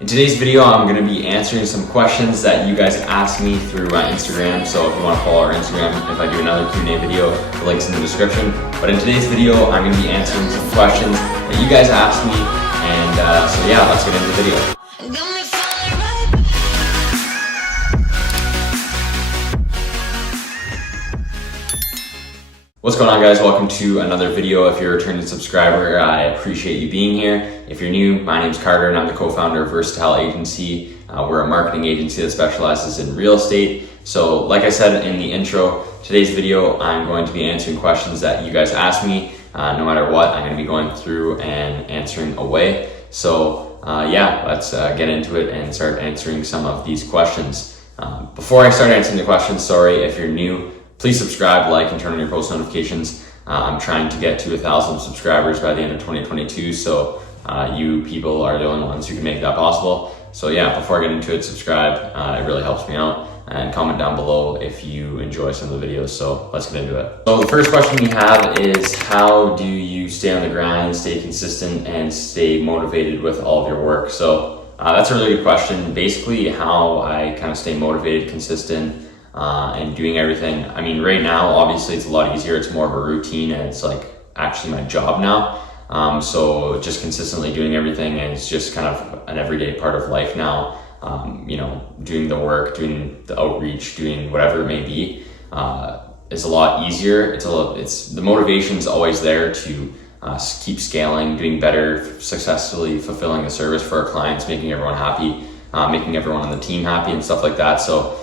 In today's video, I'm going to be answering some questions that you guys asked me through my Instagram. So if you want to follow our Instagram, if I do another Q&A video, the link's in the description. But in today's video, I'm going to be answering some questions that you guys asked me. And so yeah, let's get into the video. What's going on, guys? Welcome to another video. If you're a returning subscriber, I appreciate you being here. If you're new, my name's Carter and I'm the co-founder of Versatile Agency. We're a marketing agency that specializes in real estate. So like I said in the intro, today's video, I'm going to be answering questions that you guys asked me. No matter what, I'm going to be going through and answering away. So yeah, let's get into it and start answering some of these questions. Before I start answering the questions, sorry if you're new, please subscribe, like, and turn on your post notifications. I'm trying to get to 1,000 subscribers by the end of 2022, so you people are the only ones who can make that possible. So yeah, before I get into it, subscribe. It really helps me out. And comment down below if you enjoy some of the videos. So let's get into it. So the first question we have is, how do you stay on the grind, stay consistent, and stay motivated with all of your work? So that's a really good question. Basically, how I kind of stay motivated, consistent, and doing everything. I mean, right now, obviously it's a lot easier. It's more of a routine and it's like actually my job now. So just consistently doing everything, and it's just kind of an everyday part of life now. You know, doing the work, doing the outreach, doing whatever it may be, is a lot easier. It's the motivation's always there to keep scaling, doing better, successfully fulfilling the service for our clients, making everyone happy, making everyone on the team happy and stuff like that. So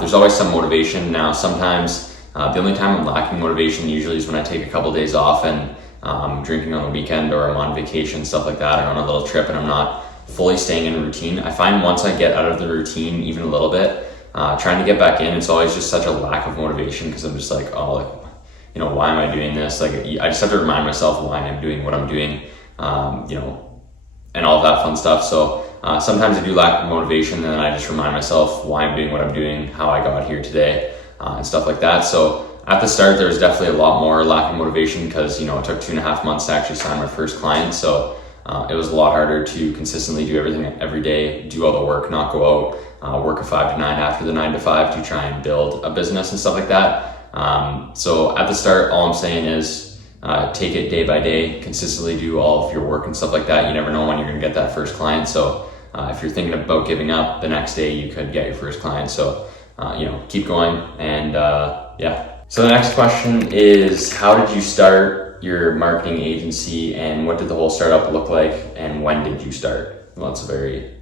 there's always some motivation. Now, sometimes the only time I'm lacking motivation usually is when I take a couple days off and I'm drinking on the weekend, or I'm on vacation, stuff like that, or on a little trip, and I'm not fully staying in a routine. I find once I get out of the routine even a little bit, trying to get back in, it's always just such a lack of motivation, because I'm just like, oh, like, you know, why am I doing this? Like, I just have to remind myself why I'm doing what I'm doing, you know, and all of that fun stuff. So sometimes I do lack motivation, and then I just remind myself why I'm doing what I'm doing, how I got here today, and stuff like that. So at the start, there was definitely a lot more lack of motivation, because, you know, it took 2.5 months to actually sign my first client. So it was a lot harder to consistently do everything every day, do all the work, not go out, work a 5 to 9 after the 9 to 5 to try and build a business and stuff like that. So at the start, all I'm saying is take it day by day, consistently do all of your work and stuff like that. You never know when you're going to get that first client. So if you're thinking about giving up, the next day you could get your first client. So, you know, keep going, and yeah. So the next question is, how did you start your marketing agency, and what did the whole startup look like, and when did you start? Well, that's a very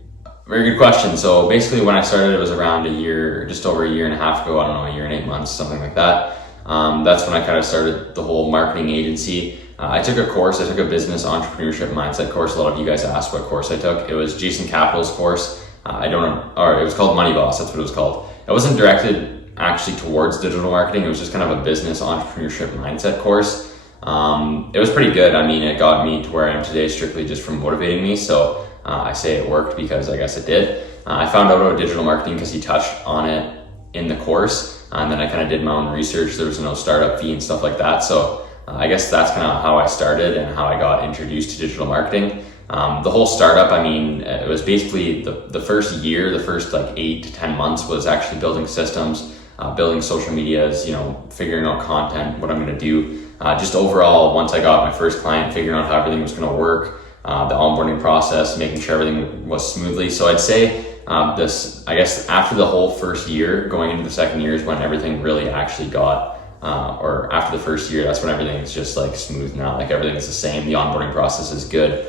good question. So basically, when I started, it was around a year, just over a year and a half ago. I don't know, a year and 8 months, something like that. That's when I kind of started the whole marketing agency. I took a course. I took a business entrepreneurship mindset course. A lot of you guys asked what course I took. It was Jason Capital's course. It was called Money Boss. That's what it was called. It wasn't directed actually towards digital marketing. It was just kind of a business entrepreneurship mindset course. It was pretty good. I mean, it got me to where I am today strictly just from motivating me. So I say it worked because I guess it did. I found out about digital marketing because he touched on it in the course, and then I kind of did my own research. There was no startup fee and stuff like that. So I guess that's kind of how I started and how I got introduced to digital marketing. The whole startup, I mean, it was basically the first year, the first like 8 to 10 months was actually building systems, building social medias, you know, figuring out content, what I'm going to do. Just overall, once I got my first client, figuring out how everything was going to work, the onboarding process, making sure everything was smoothly. So I'd say I guess after the whole first year, going into the second year is when everything really actually got, or after the first year, that's when everything's just like smooth now. Like everything is the same. The onboarding process is good.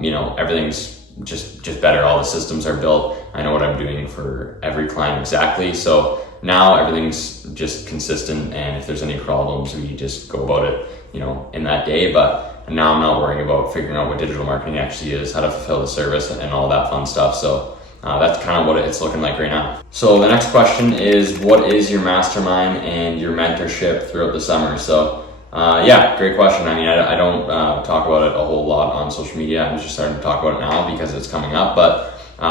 You know, everything's just better. All the systems are built. I know what I'm doing for every client exactly. So now everything's just consistent, and if there's any problems, we just go about it, you know, in that day. But now I'm not worrying about figuring out what digital marketing actually is, how to fulfill the service, and all that fun stuff. So that's kind of what it's looking like right now. So the next question is, what is your mastermind and your mentorship throughout the summer? So yeah, great question. I mean, I don't talk about it a whole lot on social media. I'm just starting to talk about it now because it's coming up. But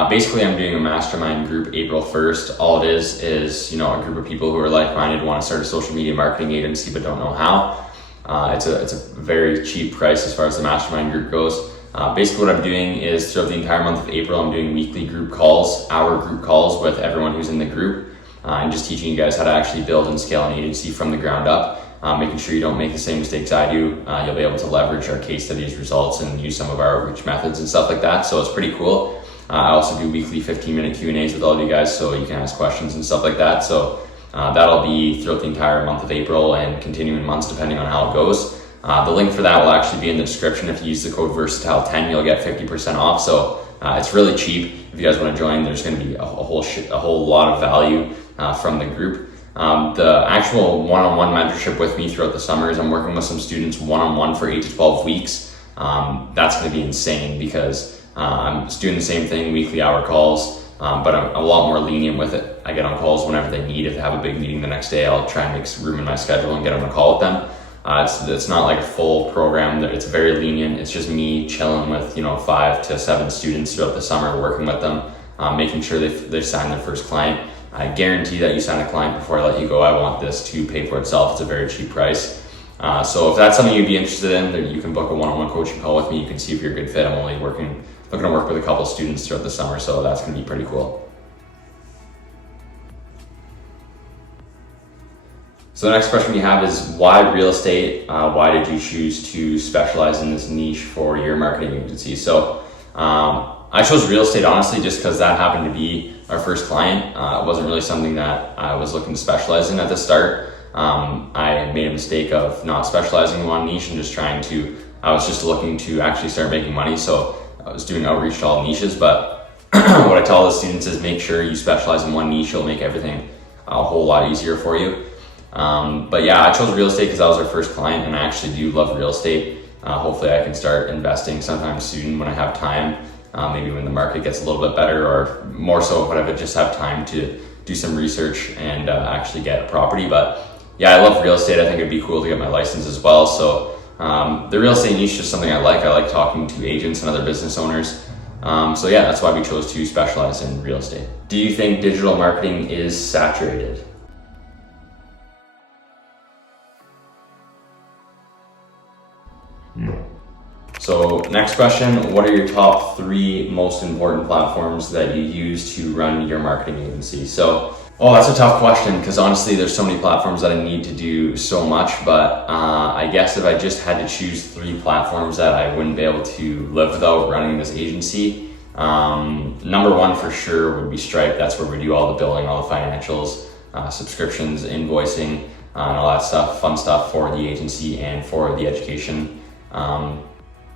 basically, I'm doing a mastermind group April 1st. All it is, you know, a group of people who are like-minded, want to start a social media marketing agency but don't know how. It's a very cheap price as far as the mastermind group goes. Basically what I'm doing is throughout the entire month of April, I'm doing weekly group calls, hour group calls with everyone who's in the group, and just teaching you guys how to actually build and scale an agency from the ground up, making sure you don't make the same mistakes I do. You'll be able to leverage our case studies, results, and use some of our outreach methods and stuff like that. So it's pretty cool. I also do weekly 15-minute Q&As with all of you guys, so you can ask questions and stuff like that. So that'll be throughout the entire month of April and continuing months depending on how it goes. The link for that will actually be in the description. If you use the code Versatile10, you'll get 50% off. So it's really cheap. If you guys want to join, there's going to be a whole lot of value from the group. The actual one-on-one mentorship with me throughout the summers, I'm working with some students one-on-one for 8 to 12 weeks. That's going to be insane because I'm just doing the same thing, weekly hour calls, but I'm a lot more lenient with it. I get on calls whenever they need. If they have a big meeting the next day, I'll try and make room in my schedule and get on a call with them. It's not like a full program. It's very lenient. It's just me chilling with 5 to 7 students throughout the summer, working with them, making sure they sign their first client. I guarantee that you sign a client before I let you go. I want this to pay for itself. It's a very cheap price. So if that's something you'd be interested in, then you can book a one-on-one coaching call with me. You can see if you're a good fit. I'm only looking to work with a couple students throughout the summer, so that's going to be pretty cool. So the next question we have is, why real estate? Why did you choose to specialize in this niche for your marketing agency? So I chose real estate honestly just because that happened to be our first client. It wasn't really something that I was looking to specialize in at the start. I made a mistake of not specializing in one niche and I was just looking to actually start making money. So I was doing outreach to all niches, but what I tell the students is make sure you specialize in one niche. It'll make everything a whole lot easier for you. But yeah, I chose real estate because that was our first client, and I actually do love real estate. Hopefully I can start investing sometime soon when I have time, maybe when the market gets a little bit better, or more so when I just have time to do some research and actually get a property. But yeah, I love real estate. I think it'd be cool to get my license as well. So the real estate niche is just something I like. I like talking to agents and other business owners. So yeah, that's why we chose to specialize in real estate. Do you think digital marketing is saturated? So next question, what are your top 3 most important platforms that you use to run your marketing agency? So, that's a tough question because honestly there's so many platforms that I need to do so much, but I guess if I just had to choose 3 platforms that I wouldn't be able to live without running this agency, number 1 for sure would be Stripe. That's where we do all the billing, all the financials, subscriptions, invoicing, and all that stuff, fun stuff for the agency and for the education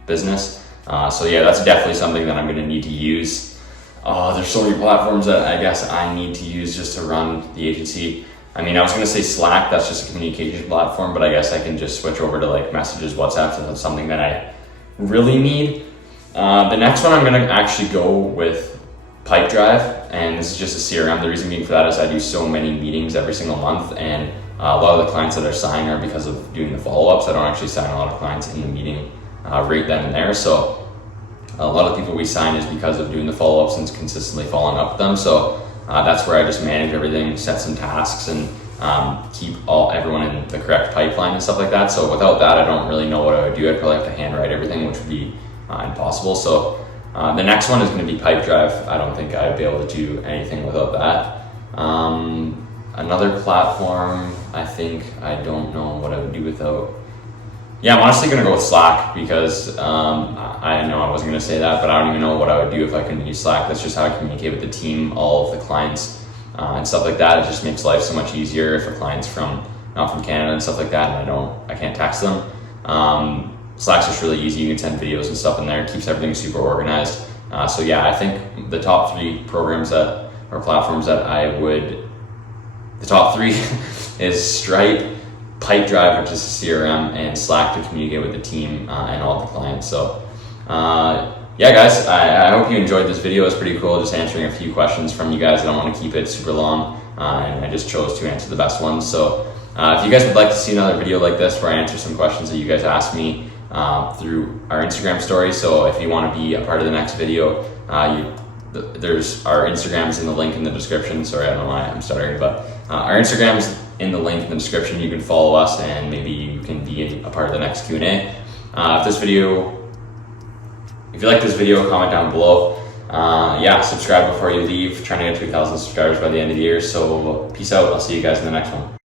business. So yeah, that's definitely something that I'm going to need to use. There's so many platforms that I guess I need to use just to run the agency. I mean, I was going to say Slack, that's just a communication platform, but I guess I can just switch over to like Messages, WhatsApp, so that's something that I really need. The next one I'm going to actually go with Pipedrive, and this is just a CRM. The reason being for that is I do so many meetings every single month, and a lot of the clients that are signing are because of doing the follow-ups. I don't actually sign a lot of clients in the meeting right then and there. So a lot of people we sign is because of doing the follow-ups and consistently following up with them. So that's where I just manage everything, set some tasks, and keep everyone in the correct pipeline and stuff like that. So without that, I don't really know what I would do. I'd probably have to handwrite everything, which would be impossible. So the next one is going to be Pipedrive. I don't think I'd be able to do anything without that. Another platform, I think I don't know what I would do without. Yeah, I'm honestly going to go with Slack because I know I wasn't going to say that, but I don't even know what I would do if I couldn't use Slack. That's just how I communicate with the team, all of the clients and stuff like that. It just makes life so much easier if a client's not from Canada and stuff like that, and I can't text them. Slack's just really easy. You can send videos and stuff in there. It keeps everything super organized. So yeah, I think the top 3 programs or platforms that the top 3 is Stripe, Pipedrive, which is a CRM, and Slack to communicate with the team and all the clients. So yeah, guys, I hope you enjoyed this video. It's pretty cool just answering a few questions from you guys. I don't want to keep it super long, and I just chose to answer the best ones. So if you guys would like to see another video like this where I answer some questions that you guys asked me through our Instagram story, so if you want to be a part of the next video, there's our Instagram's in the link in the description. Sorry, I don't know why I'm stuttering, but our Instagram's in the link in the description. You can follow us and maybe you can be a part of the next Q&A. If this video If you like this video, comment down below. Yeah, subscribe before you leave. Trying to get 2,000 subscribers by the end of the year. So peace out. I'll see you guys in the next one.